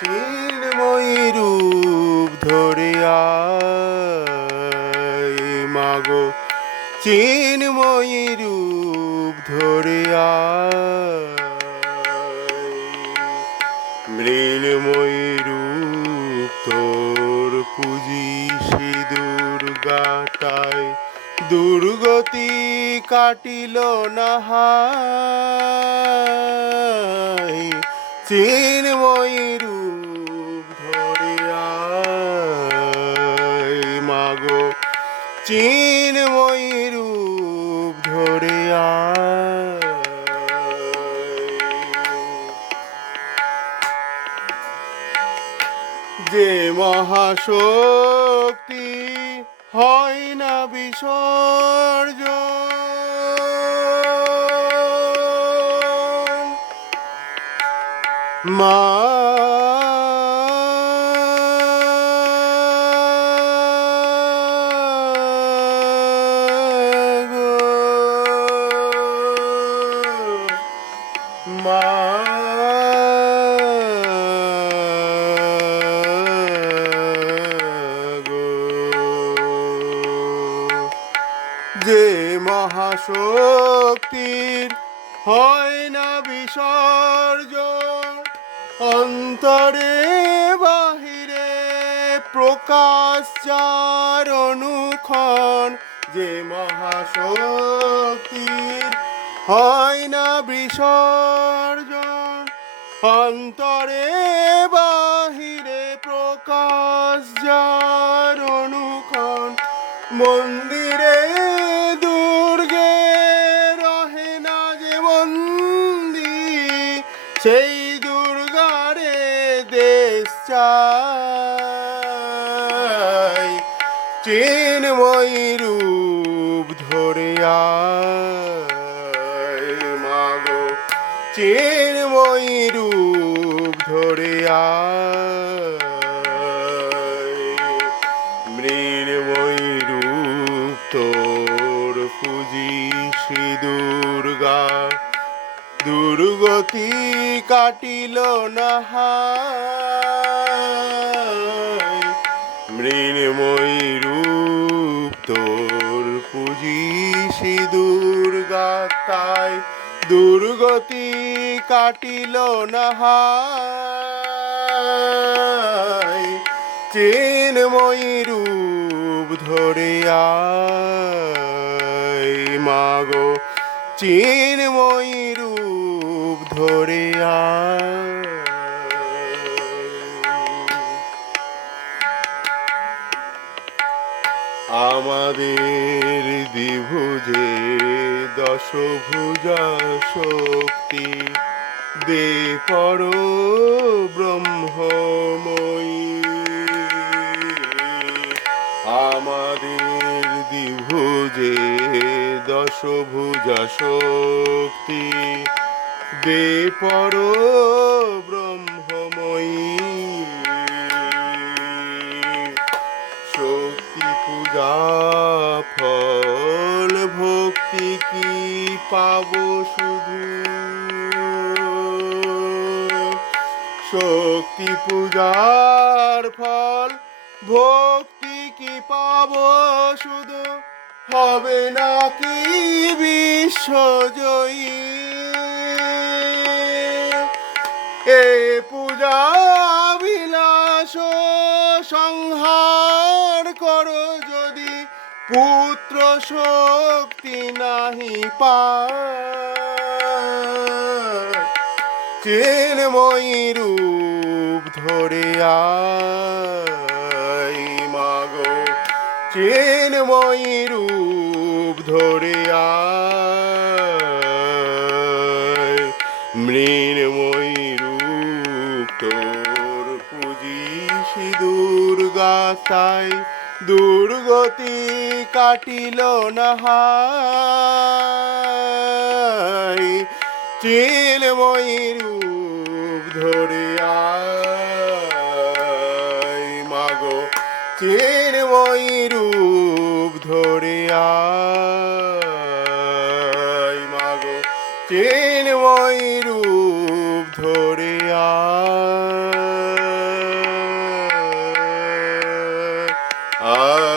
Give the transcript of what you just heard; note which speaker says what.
Speaker 1: চিন্ময়ী রূপ ধরে আয় মাগো। চিন্ময়ী রূপ ধরে আয়। মৃণময়ী রূপ তোর পুজি সে দুর্গা তাই দুর্গতি কাটিল না হায় চিন্ময়ী মহাশক্তি হয় না বিসর্জ মা মহাশক্তির হয় না বিসর্জন অন্তরে, বাহিরে প্রকাশ যার অনুক্ষণ। যে মহাশক্তির হয় না বিসর্জন অন্তরে, বাহিরে প্রকাশ যার অনুক্ষণ। মন্দিরে সেই দুর্গারে দেশ চাই দুর্গতি কাটিল না হায়। মৃণময়ী রূপ তোর পুজি শ্রী দুর্গা, তাই দুর্গতি কাটিল না হায়। চিন্ময়ী রূপ ধরে চিন্ময়ী রূপ ধরে আমাদের দ্বিভুজে দশভুজা শক্তি দে পর শক্তি, দে পর শক্তি, পূজা, ফল, ভক্তি, কি পাব শুধু? শক্তি, পূজার ফল, ভক্তি, কি পাব শুধু? হবে নাকি বিশ্বজয়ী এ পূজা বিলাস সংহার করো যদি পুত্র শক্তি নাহি চিন্ময়ী রূপ ধরে আয় মাগো। চিন্ময়ী রূপ ধরে আয় দুর্গা দুর্গতি কাটিল না হায় আয়